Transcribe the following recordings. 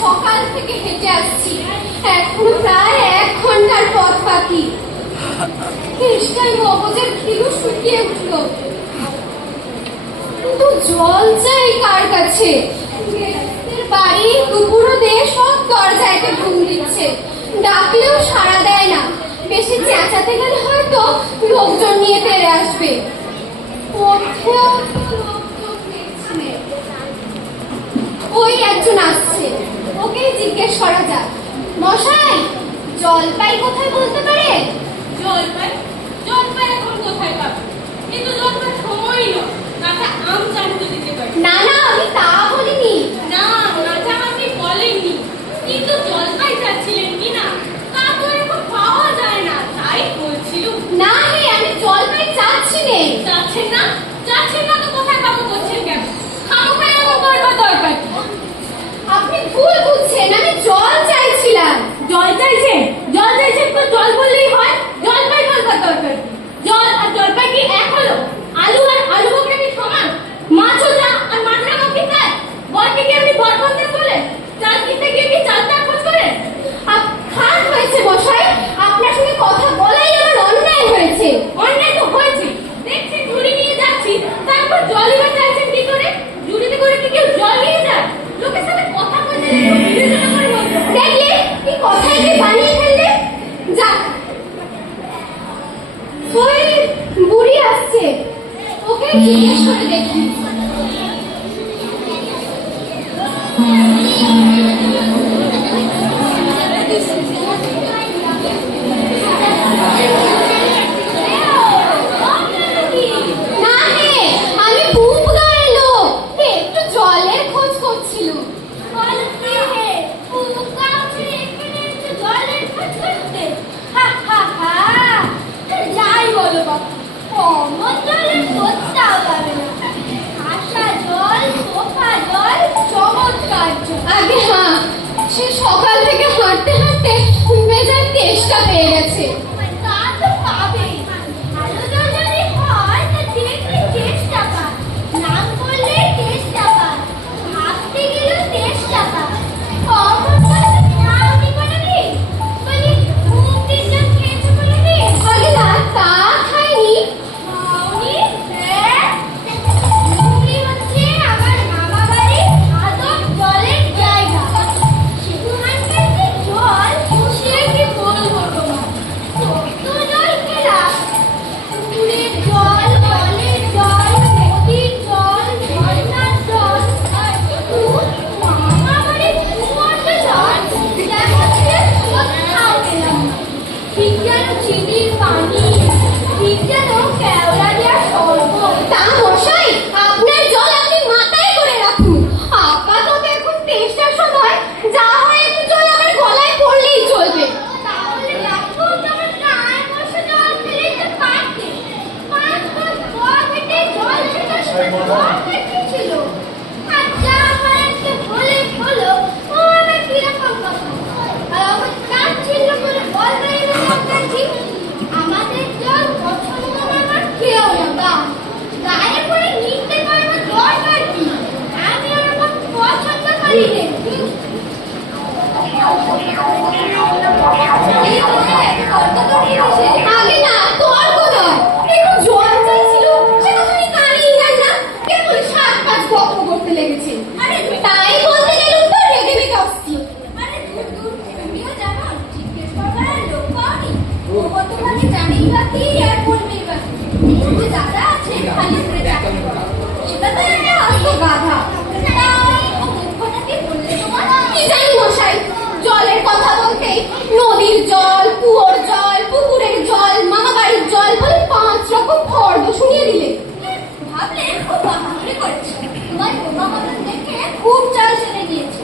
সকাল থেকে হেঁটে আসছি, এখনো প্রায় 1 ঘন্টার পথ বাকি। তেষ্টায় মগজের খিলু শুকিয়ে উঠল, কিন্তু জল চাই কার কাছে? বাড়ি কুকুরোদে সব দরজায় ঢুক দিচ্ছে, ডাকলেও সাড়া দেয় না। বেশি চেঁচাতে গেলে হয়তো লোকজন নিয়ে তেড়ে আসবে। ওই একজন আসছে, ওকেই জিজ্ঞেস করা যাক। মশাই, জলপাই কোথায় বলতে পারে? জলপাই জলপাই এখন কোথায় পাবে? কিন্তু জলপাই সময় নয়, রাজা আম চাটতে দিতে পারে। না না, আমি তা বলিনি। না, রাজা আপনি বলেননি, কিন্তু জলপাই চাচ্ছিলেন কিনা তা তো এখন পাওয়া যায় না, তাই বলছিল। না হে, আমি জলপাই চাচ্ছি নে। যাচ্ছেন না? যাচ্ছেন না তো কোথায় পাবো করছেন কেন? খামোখাই এমন করবার দরকার কি? আপনি ভুল বুঝছেন, আমি জল চাইছিলাম। জল চাইছেন? জল চাইছেন তো জল বললেই হয়, জলপাই বলবার দরকার কি? জল আর জলপাই কি এক হলো? আলু আর আলু বকরা কি সমান? মাছ হোজা আর মাছ রাঙা কি তাই? বরকে কি আপনি বর বলতে বলেন? চাল কিনতে গিয়ে কি চালটা খোঁজ করেন? খান হয়েছে মশাই, আপনার সঙ্গে কথা বলাই আমার অন্যায় হয়েছে। অন্যায় তো হয়েছে, দেখছেন ঝুড়ি নিয়ে যাচ্ছি, তারপর জলই বা চাইছেন কি করে? ঝুড়িতে করে কি কেউ জল নিয়ে যায়? লোকের সাথে কথা বলতে বিবেচনা করে বলতে হয়। দেখলে কি কথাই কি বানিয়ে ফেললে। যাক, ওই বুড়ি আসছে, ওকে জিজ্ঞেস করে দেখি। না হে, আমি খুব গায়ের লোক, একটু জলের খোঁজ করছিল। যাই বলো বাবা, অমন জলের খোঁজটাও পাবে না। আসা জল, সোফা জল, চমৎকার জল। আগে হ্যাঁ, সে সকাল থেকে হাঁটতে হাঁটতে মেজার তেষ্টা পেয়ে গেছে। তা তো পাবেই। ভালো জল যদি হয় তা দেখলে চেষ্টা পায়, নাম করলে চেষ্টা পায়, ভাবতে গেলেও চেষ্টা পায়। অমন জল খাওনি কোনোদিন? বলি মুক্তির জল খেয়েছো কোনোদিন? আগে না, তা খাইনি। খাওনি? হ্যাঁ, মুক্তি হচ্ছে আমার মামা বাড়ির আদর জলের জায়গা। সেখানকার যে জল, সে কি বলবো তোমার? কত জল খেলাম, পুকুরের জল, কলের জল, নদীর জল, ঝর্ণার জল, আর মামা বাড়ির কুয়োর জল দেখা যাচ্ছে কোথাও পেলাম না। ঠিক যেন চিনির পানি, ঠিক যেন কেওড়া দেওয়া শরবত। তা মশাই, আপনার জল আপনি মাথায় করে রাখুন। আপাতত এখন তেষ্টার সময়, যা হয় একটু জল আমার গলায় পড়লেই চলবে। তাহলে দেখো, তোমার গায়ে বসে জল ফেলে তো পারতে। 5 মাস পর হেঁটে জল ফেলার দরকার কি ছিল? আর যা আমার একটা বলে হলো, ও আবার কিরকম কথা? আর আমার চাচ্ছিল বলে বলবেই না আপনার ঠিক। আমাদের জল পছন্দ না আমার খেয়েও না, বা গায়ে করে নিতে পারবার দরকার কি? আমি আমার পছন্দ করি রে। আগে না, তর্ক নয়, একটু জল চাইছিল, সে কথা আমি কানেই নেন না, কেবল 7-5 গপ্প করতে লেগেছে। আরে তাই বলতে গেলুম তো রেগে মেগে আসছি। আরে দূর, তুমিও জানো জিজ্ঞেস করবার লোক পাওনি। ও তোমাকে জানেই বা কি আর বলবেই বা কি? এই যে দাদা আছে খালি করে চাকরি করে, সেটা তো একটা অস্ত গাধা। তাই ও মুখ্যটাকে বললে তোমার? কি জানি মশাই, জলের কথা বলতেই নদীর জল, কুয়োর জল, পুকুরের জল, মামা বাড়ির জল বলে 5 রকম ফর্দ শুনিয়ে দিলে। ভাবলে খুব বাহাদুরি করেছে। তোমার বোমা মতন দেখে খুব চাল চলে গিয়েছে।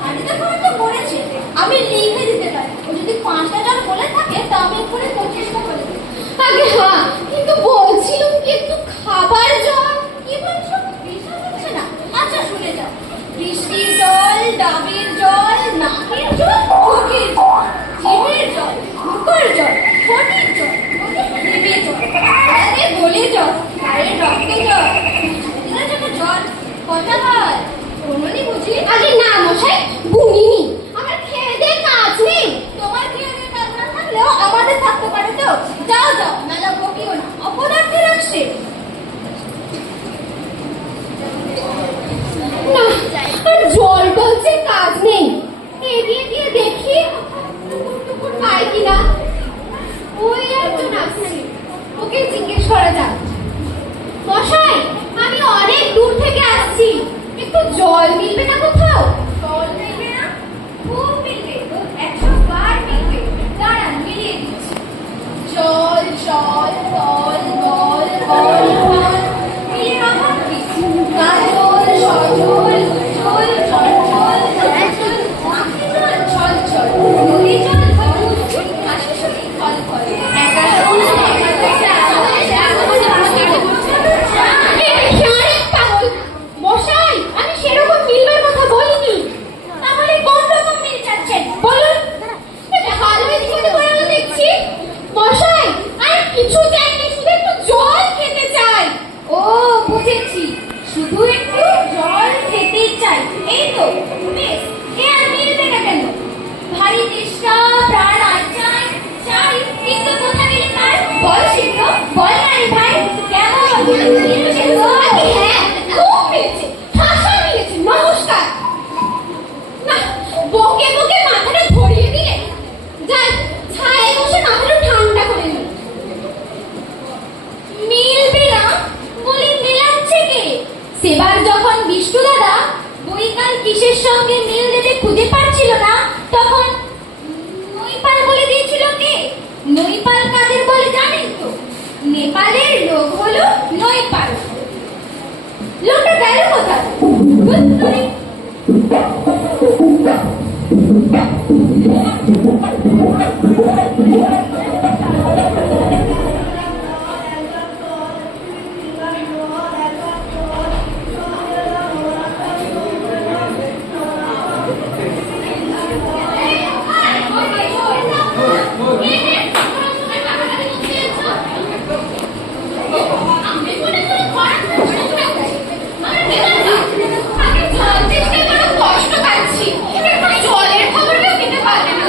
বাড়িতে করে তো করেছে, আমি লিখে দিতে পারি। ও যদি 5টা জল বলে থাকে তা আমি করে 25টা বলে দেবো। আগে হ্যাঁ, কিন্তু বলছিলাম কি একটু খাবার জল। কি বলছো? বিশ্বাস হচ্ছে না? আচ্ছা শুনে যাও। বৃষ্টির জল, ডাবের জল, নাকের জল, চোখের জল, জিভের জল, মুখের জল, ফটির জল, দেবের জল, গলে জল, গায়ের রক্ত জল, জল। কটা হয়? কোননি বুঝি? আগে না মশাই, বুনি বকে বকে মাথাটা ধরিয়ে দিয়ে যাই ছায়ে বসে মাথাটা ঠান্ডা করে নি। মিলবে না বলি মেলাচ্ছে কে? সেবার যখন বিষ্ণু দাদা বৈকাল কিসের সঙ্গে মিল দিতে খুঁজে পাচ্ছিল না, তখন নৈপাল বলে দিয়েছিল কে? নৈপাল কাদের বলে জানেন তো? নেপালের লোক হলো নৈপাল। লোকটা গেল কোথায়? কষ্ট পাচ্ছি, জলের খবরটা দিতে পারবে না।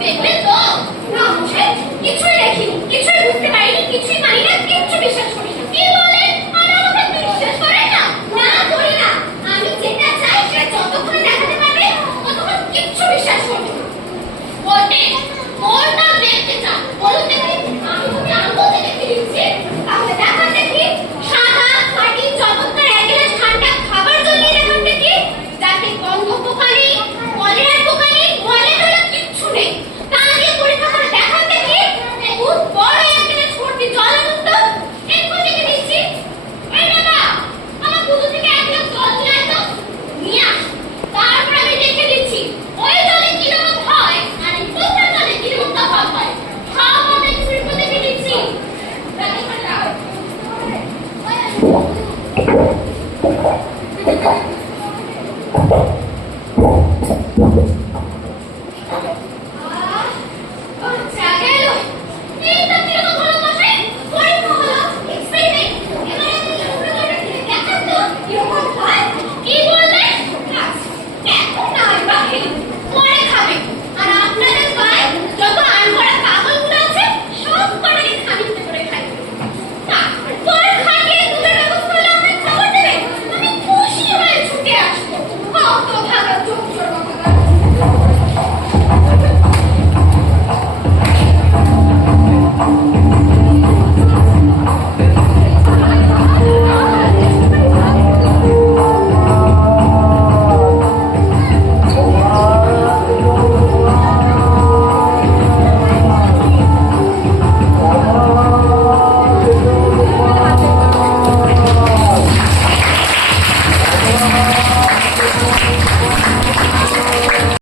দেখলে তো না মশাই, কিছুই দেখিনি, কিছুই বুঝতে পারিনি, কিছুই জানি না,